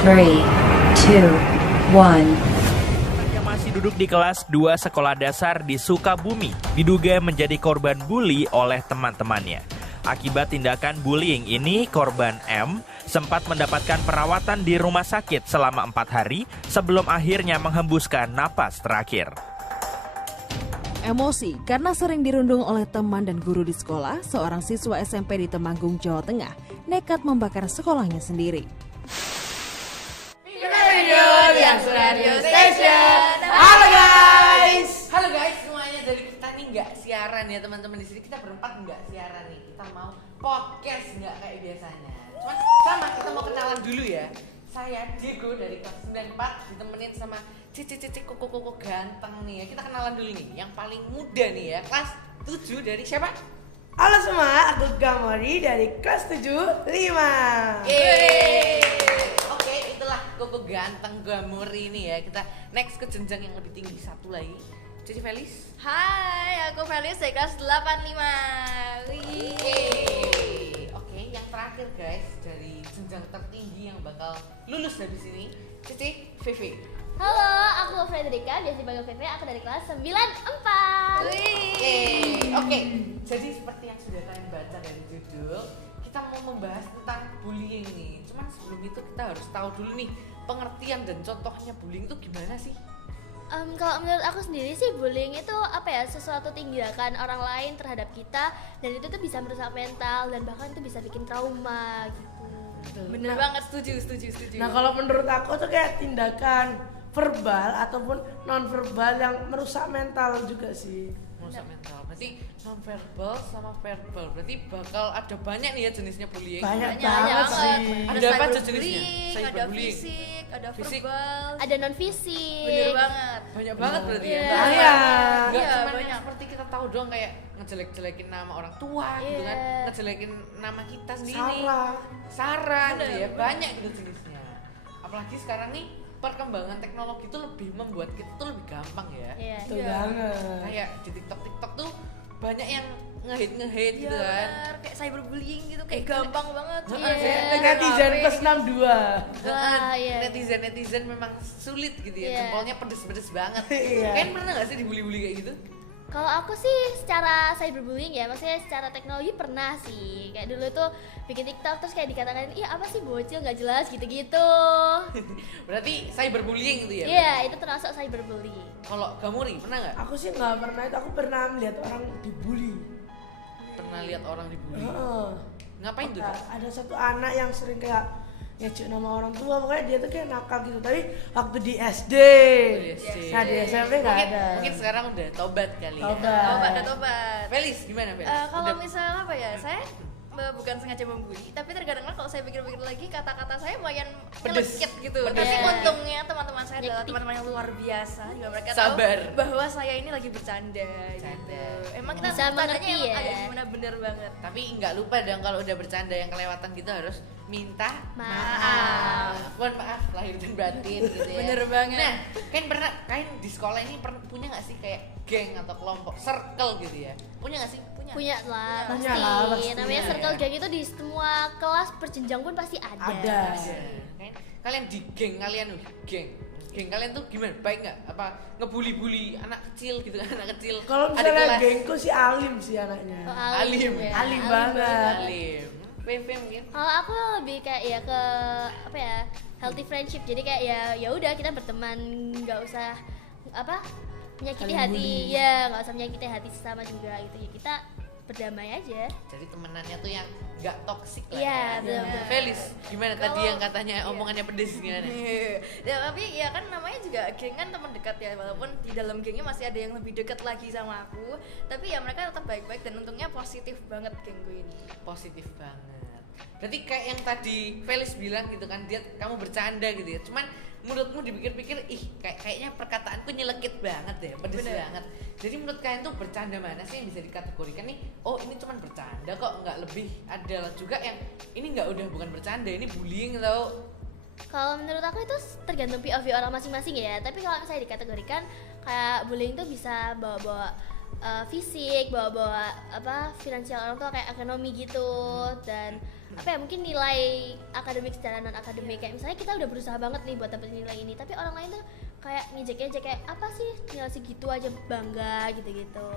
3, 2, 1. Yang masih duduk di kelas 2 sekolah dasar di Sukabumi diduga menjadi korban bully oleh teman-temannya. Akibat tindakan bullying ini, korban M sempat mendapatkan perawatan di rumah sakit selama 4 hari sebelum akhirnya menghembuskan napas terakhir. Emosi karena sering dirundung oleh teman dan guru di sekolah, seorang siswa SMP di Temanggung, Jawa Tengah nekat membakar sekolahnya sendiri. Radio Station. Halo guys semuanya. Jadi kita nih nggak siaran ya teman-teman, di sini kita berempat nggak siaran nih. Kita mau podcast nggak kayak biasanya. Cuman sama kita mau kenalan dulu ya. Saya Diego dari kelas 94 ditemenin sama cici koko ganteng nih ya. Kita kenalan dulu nih. Yang paling muda nih ya, kelas 7 dari siapa? Halo semua, aku Gamori dari kelas 75. Oke, itulah koko ganteng Gamori ini ya. Kita next ke jenjang yang lebih tinggi satu lagi. Cici Felis. Hai, aku Felis dari kelas 85. Oke, yang terakhir guys dari jenjang tertinggi yang bakal lulus dari sini, Cici Vivi. Halo, aku Frederica, biasa dipanggil Vivi, aku dari kelas 94. Oke, jadi seperti yang sudah kalian baca dari judul, kita mau membahas tentang bullying nih. Cuman sebelum itu kita harus tahu dulu nih pengertian dan contohnya bullying itu gimana sih? Kalau menurut aku sendiri sih bullying itu sesuatu tindakan orang lain terhadap kita, dan itu tuh bisa merusak mental dan bahkan itu bisa bikin trauma gitu. Bener banget, setuju. Nah kalau menurut aku tuh kayak tindakan verbal ataupun non verbal yang merusak mental juga sih. Merusak mental. Berarti non verbal sama verbal. Berarti bakal ada banyak nih ya jenisnya bullying. Banyak banget sih. Ada apa aja jenisnya? Cyberbullying, ada Cyberbullying. fisik, ada Fisik. verbal, ada non fisik. Bener banget. Banyak banget berarti ya. Iya. Enggak Iya, cuma banyak. yang seperti kita tahu doang kayak ngejelek-jelekin nama orang tua gitu kan. Iya. Ngejelekin nama kita sendiri. Sarah. Gitu ya. Banyak gitu jenisnya. Apalagi sekarang nih perkembangan teknologi tuh lebih membuat kita tuh lebih gampang ya. Iya. Betul banget. Kayak di TikTok tuh banyak yang nge-hate gitu Iya, kan. bener. Kayak cyberbullying gitu, kayak gampang banget. Netizen plus 62. Iya. Netizen memang sulit gitu ya. Iya. Jempolnya pedes-pedes banget. Iya. Kalian pernah gak sih dibully-bully kayak gitu? Kalau aku sih secara cyberbullying ya, maksudnya secara teknologi pernah sih. Kayak dulu tuh bikin TikTok terus kayak dikatakan, "Ih, apa sih bocil nggak jelas gitu-gitu." Berarti cyberbullying itu ya? Iya, itu termasuk cyberbullying. Kalau Gamuri pernah nggak? Aku sih nggak pernah itu, aku pernah melihat orang dibully. Pernah lihat orang dibully? Heeh. Ngapain tuh? Ada satu anak yang sering kayak ngecek nama orang tua, pokoknya dia tuh kayak nakal gitu. Tapi waktu di SD, nah di SMP nggak ada. Mungkin sekarang udah tobat kali ya. Tobat. Tobat. Felis gimana Felis? Kalau Udah- misalnya apa ya, saya bukan sengaja membuli, tapi terkadang kalau saya pikir-pikir lagi kata-kata saya lumayan Pedes. nyelekit gitu. Pedes. Tapi Iya. untungnya teman-teman saya adalah Nyekit. teman-teman yang luar biasa, juga mereka Sabar. tahu bahwa saya ini lagi bercanda. Gitu. Emang kita Bisa bercandanya mengerti emang ya. agak gimana, bener banget. Tapi nggak lupa dong kalau udah bercanda yang kelewatan gitu harus minta Maaf. Mohon maaf lahir dan batin gitu ya. Bener banget. Nah, kalian di sekolah ini punya nggak sih kayak geng atau kelompok circle gitu ya? Punya nggak sih? Punya lah, Punya lah, pasti. Namanya Punya, circle ya. gang itu di semua kelas perjenjang pun pasti ada. Ada. Kalian di geng geng kalian tuh gimana? Baik nggak? Apa ngebully-bully anak kecil gitu kan? Anak kecil. Kalau adik misalnya kelas. gengku sih alim sih anaknya. Oh, Alim. ya. Alim banget. Alim. Fem mungkin. Kalau aku lebih kayak ya ke healthy friendship. Jadi kayak ya udah kita berteman, nggak usah menyakiti Saling hati, bully. ya nggak usah menyakiti hati sesama juga gitu ya, kita berdamai aja. Jadi temenannya tuh yang nggak toksik lah Iya, ya. betul. Felis, gimana tadi Kalau- yang katanya omongannya pedes gimana? Ya, tapi ya kan namanya juga geng kan teman dekat ya, walaupun di dalam gengnya masih ada yang lebih dekat lagi sama aku, tapi ya mereka tetap baik-baik dan untungnya positif banget gengku ini. Positif banget. Berarti kayak yang tadi Felis bilang gitu kan, dia kamu bercanda gitu ya. Cuman menurutmu dipikir-pikir, kayaknya perkataanku nyelekit banget ya, pedes Bener. banget. Jadi menurut kalian tuh bercanda mana sih yang bisa dikategorikan nih? Oh ini cuman bercanda kok, nggak lebih. Ada juga yang ini bukan bercanda, ini bullying tau. Kalau menurut aku itu tergantung POV orang masing-masing ya. Tapi kalau misalnya dikategorikan kayak bullying tuh bisa bawa-bawa fisik, bawa apa finansial orang tua kayak ekonomi gitu, dan apa ya mungkin nilai akademik secara non akademik kayak misalnya kita udah berusaha banget nih buat dapetin nilai ini, tapi orang lain tuh kayak ngejek kayak apa sih nilai segitu aja bangga gitu-gitu.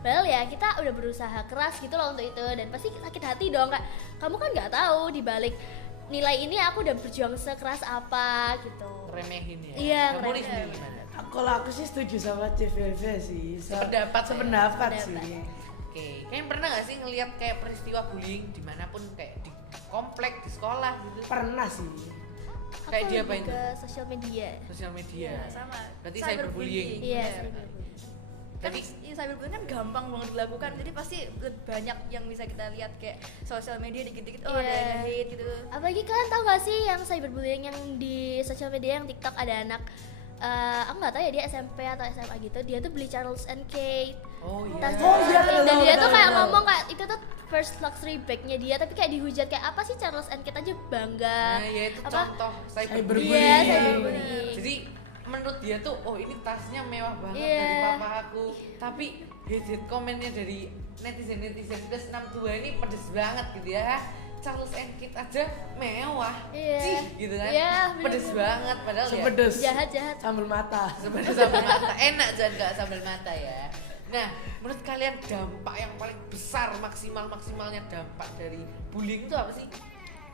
Padahal ya kita udah berusaha keras gitu loh untuk itu, dan pasti sakit hati dong, kayak kamu kan nggak tahu di balik nilai ini aku udah berjuang sekeras apa gitu. Remehin ya. Iya, Kamu nih ngeremehin. sendiri gimana? Kalau aku sih setuju sama CVV sih. Sependapat ya? Sependapat Sependapat. sih. Oke, kalian pernah gak sih ngelihat kayak peristiwa bullying dimanapun, kayak di komplek, di sekolah gitu? Pernah sih. Aku Kayak dia lebih apain ke sosial media. Sosial media. Iya, sama. Berarti cyberbullying. Iya, Bener. cyberbullying. Kan Tadi cyberbullying kan gampang banget dilakukan, jadi pasti lebih banyak yang bisa kita lihat kayak sosial media dikit-dikit ada Iya. yang hate gitu. Apalagi kalian tahu gak sih yang cyberbullying yang di sosial media, yang TikTok ada anak aku nggak tahu ya dia SMP atau SMA gitu, dia tuh beli Charles and Kate. oh iya. Tas Oh, Charles iya, and Kate. Dan tahu, dia tuh tahu, kayak tahu. ngomong kayak itu tuh first luxury bagnya dia, tapi kayak dihujat kayak apa sih Charles and Kate aja bangga. Nah, ya itu apa? contoh cyberbullying. Iya, Bullying. cyberbullying. Jadi menurut dia tuh, oh ini tasnya mewah banget Iya. dari papa aku. Tapi hate komennya dari netizen plus 62 ini pedes banget gitu ya. Charles and Kate aja mewah, Iya. Cih, gitu kan? Iya, bener-bener. Pedes banget padahal ya. Sepedes. Jahat. Sambal mata. Sebenarnya sambal mata enak, jangan nggak sambal mata ya. Nah, menurut kalian dampak yang paling besar, maksimalnya dampak dari bullying itu apa sih?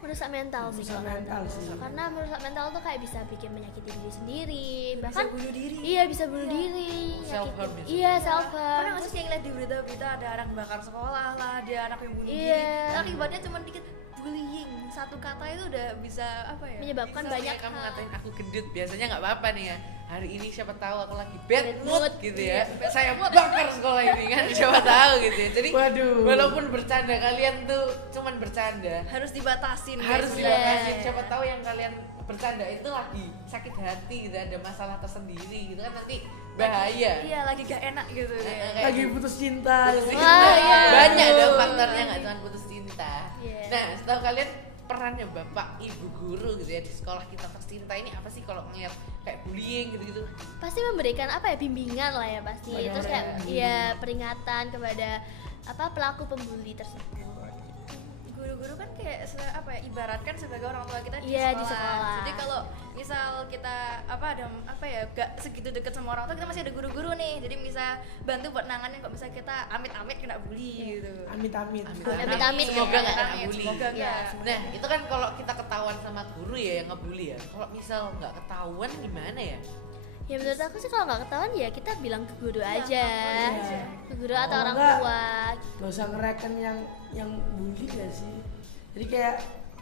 Merusak mental sih. Merusak kalau mental menurut sih. aku. Karena merusak mental tuh kayak bisa bikin menyakiti diri sendiri, bahkan bunuh diri. Iya, bisa bunuh diri. Self harm nyakitin- gitu. Iya, self harm. Pernah nggak sih yang lihat di berita-berita ada anak bakar sekolah lah, dia anak yang bunuh Iya. diri. Akibatnya cuma dikit bullying, satu kata itu udah bisa apa ya? Menyebabkan Bisa banyak kayak kamu hal. ngatain aku gendut, biasanya nggak apa-apa nih ya. Hari ini siapa tahu aku lagi bad Bad mood mood, gitu iya, ya. Saya bakar sekolah ini kan, siapa tahu gitu ya. Jadi Waduh. walaupun bercanda kalian tuh cuman bercanda, Harus dibatasin. harus guys. dibatasin. Iya. Siapa tahu yang kalian bercanda itu lagi sakit hati gitu, ada masalah tersendiri gitu kan, nanti bahaya. Iya, lagi gak enak gitu ya. Kayak Lagi gitu. putus cinta. Putus gitu. cinta. Wah, iya. Banyak dong faktornya, nggak cuma putus cinta. Iya. Nah, setahu kalian perannya bapak ibu guru gitu ya di sekolah kita tercinta ini apa sih kalau ngeliat kayak bullying gitu-gitu? Pasti memberikan apa ya, bimbingan lah ya pasti. Banyak Terus kayak orang. ya peringatan kepada apa pelaku pembuli tersebut. Guru-guru kan kayak apa ya, ibaratkan sebagai orang tua kita di Iya, sekolah. di sekolah. Jadi kalau misal kita ada apa ya gak segitu deket sama orang tua, kita masih ada guru-guru nih. Jadi bisa bantu buat nanganin kalau misalnya kita amit-amit kena bully gitu. Amit-amit. Amit-amit. Semoga ya. nggak kena Amit, bully. semoga Iya, nggak. semoga. Nah, itu kan kalau kita ketahuan sama guru ya yang ngebully ya. Kalau misal nggak ketahuan gimana ya? Ya menurut aku sih kalau nggak ketahuan ya kita bilang ke guru aja. Iya. Ke guru atau Kalau orang nggak, tua. Gak usah ngereken yang bully gak sih. Jadi kayak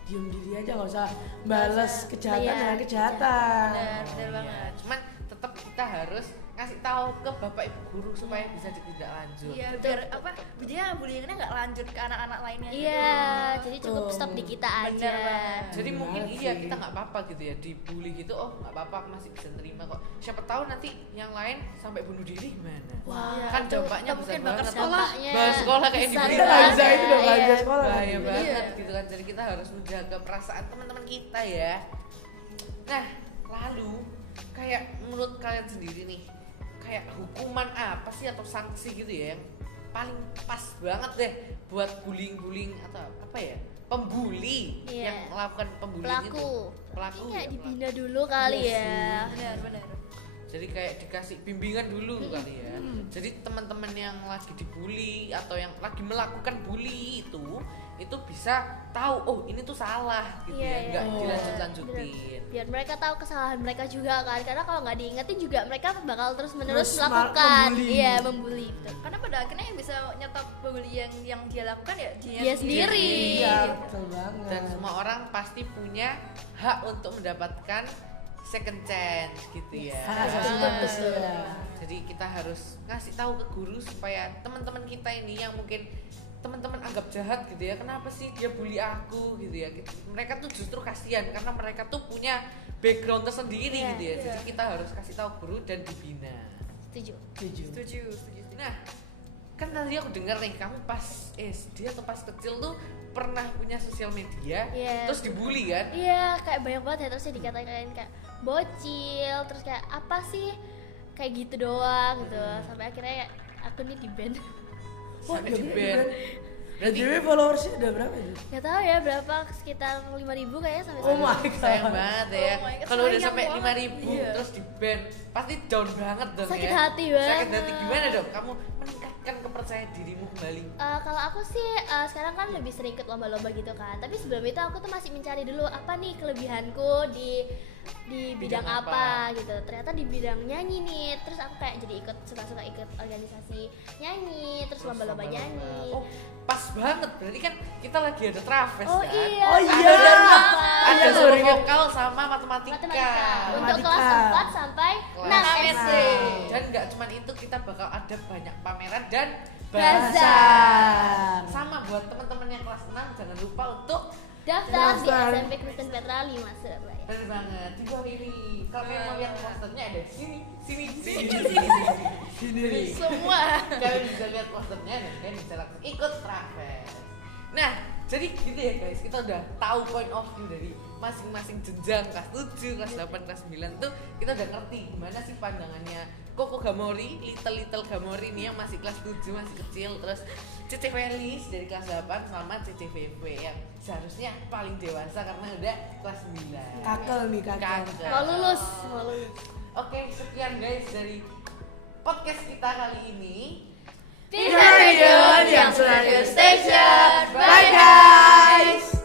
diem diri aja, gak usah balas kejahatan Iya, dengan kejahatan. Bener banget. Cuman tetap kita harus ngasih tahu ke bapak ibu guru supaya bisa ditindaklanjut. Iya, biar apa? Dia bullyingnya nggak lanjut ke anak-anak lainnya. Iya, jadi cukup Tuh. stop di kita Bener aja. banget. Jadi mungkin Benar iya sih. kita nggak apa-apa gitu ya dibully gitu, oh nggak apa-apa aku masih bisa terima kok. Siapa tahu nanti yang lain sampai bunuh diri gimana? Wah, Kan itu dampaknya besar mungkin bakar banget. sekolah. dampaknya Bahas sekolah kayak di besar berita. Kita nggak bisa banget. itu dong, nggak Iya. bisa sekolah. Bahaya kan? banget gitu kan. Jadi kita harus menjaga perasaan teman-teman kita ya. Nah, lalu kayak menurut kalian sendiri nih, kayak hukuman apa sih atau sanksi gitu ya yang paling pas banget deh buat bullying atau apa ya, pembuli Iya. yang melakukan pembullying Pelaku. itu. Pelaku Kayak ya, dibina dulu kali Iya ya. Benar. jadi kayak dikasih bimbingan dulu kali ya. Jadi teman-teman yang lagi dibully atau yang lagi melakukan bully itu bisa tahu, oh ini tuh salah gitu Iya, ya, iya. nggak Oh. dilanjut-lanjutin. Biar mereka tahu kesalahan mereka juga kan, karena kalau nggak diingetin juga mereka bakal terus menerus Terus melakukan, membuli. iya membuli gitu. Karena pada akhirnya yang bisa nyetop bullying yang dia lakukan ya Dia sendiri. Iya, betul banget. Dan semua orang pasti punya hak untuk mendapatkan second chance gitu ya. Hak asasi Betul, manusia. Jadi kita harus ngasih tahu ke guru supaya teman-teman kita ini yang mungkin teman-teman anggap jahat gitu ya, kenapa sih dia bully aku gitu ya, mereka tuh justru kasihan karena mereka tuh punya background tersendiri Iya, gitu ya. Jadi kita harus kasih tahu guru dan dibina. Setuju. Setuju. Setuju. Nah, kan tadi aku dengar nih kamu pas SD atau pas kecil tuh pernah punya sosial media, Iya. terus dibully kan? Iya, kayak banyak banget hatersnya dikatain kayak bocil, terus kayak apa sih, kayak gitu doang gitu. Sampai akhirnya akunnya di ban. Sampai di jadi ban. Berarti Jadi followersnya udah berapa itu? Gak tahu ya berapa, sekitar 5.000 kayaknya sampai Oh my sekarang. sayang god. banget ya. Oh my God, Kalau udah sayang sampai banget. 5.000 Iya. terus di ban, pasti down banget dong Sakit ya. hati banget. Sakit hati gimana dong? Kamu meningkatkan kepercayaan dirimu kembali. Kalau aku sih sekarang kan lebih sering ikut lomba-lomba gitu kan. Tapi sebelum itu aku tuh masih mencari dulu apa nih kelebihanku di bidang Bidang apa gitu. Ternyata di bidang nyanyi nih. Terus aku kayak jadi suka ikut organisasi nyanyi, terus lomba-lomba nyanyi. Oh, pas banget. Berarti kan kita lagi ada Traves Oh kan? iya. Oh iya. Ada Iya, solo iya. vokal sama matematika. Untuk Matematika. kelas 4 sampai 6 SD. Dan nggak cuma itu, kita bakal ada banyak pameran dan Bazar. Sama buat teman-teman yang kelas 6 jangan lupa untuk Daftar di Daftar. SMP Kristen Petra 5 Surabaya. bener banget di bawah ini. Kalau memang yang posternya ada di sini. Jadi Semua. kalian bisa lihat posternya dan kalian bisa langsung ikut Traves. Nah, jadi gitu ya guys, kita udah tahu point of view dari masing-masing jenjang kelas 7, kelas 8, kelas 9 tuh kita udah ngerti gimana sih pandangannya Koko Gamori, Little Gamori ini yang masih kelas 7, masih kecil. Terus Cece Felis dari kelas 8 sama Cece VV yang seharusnya paling dewasa karena udah kelas 9. Kakel nih, kakel. Mau lulus. Oke, sekian guys dari podcast kita kali ini. Teacher Radio yang Radio Station. Bye guys.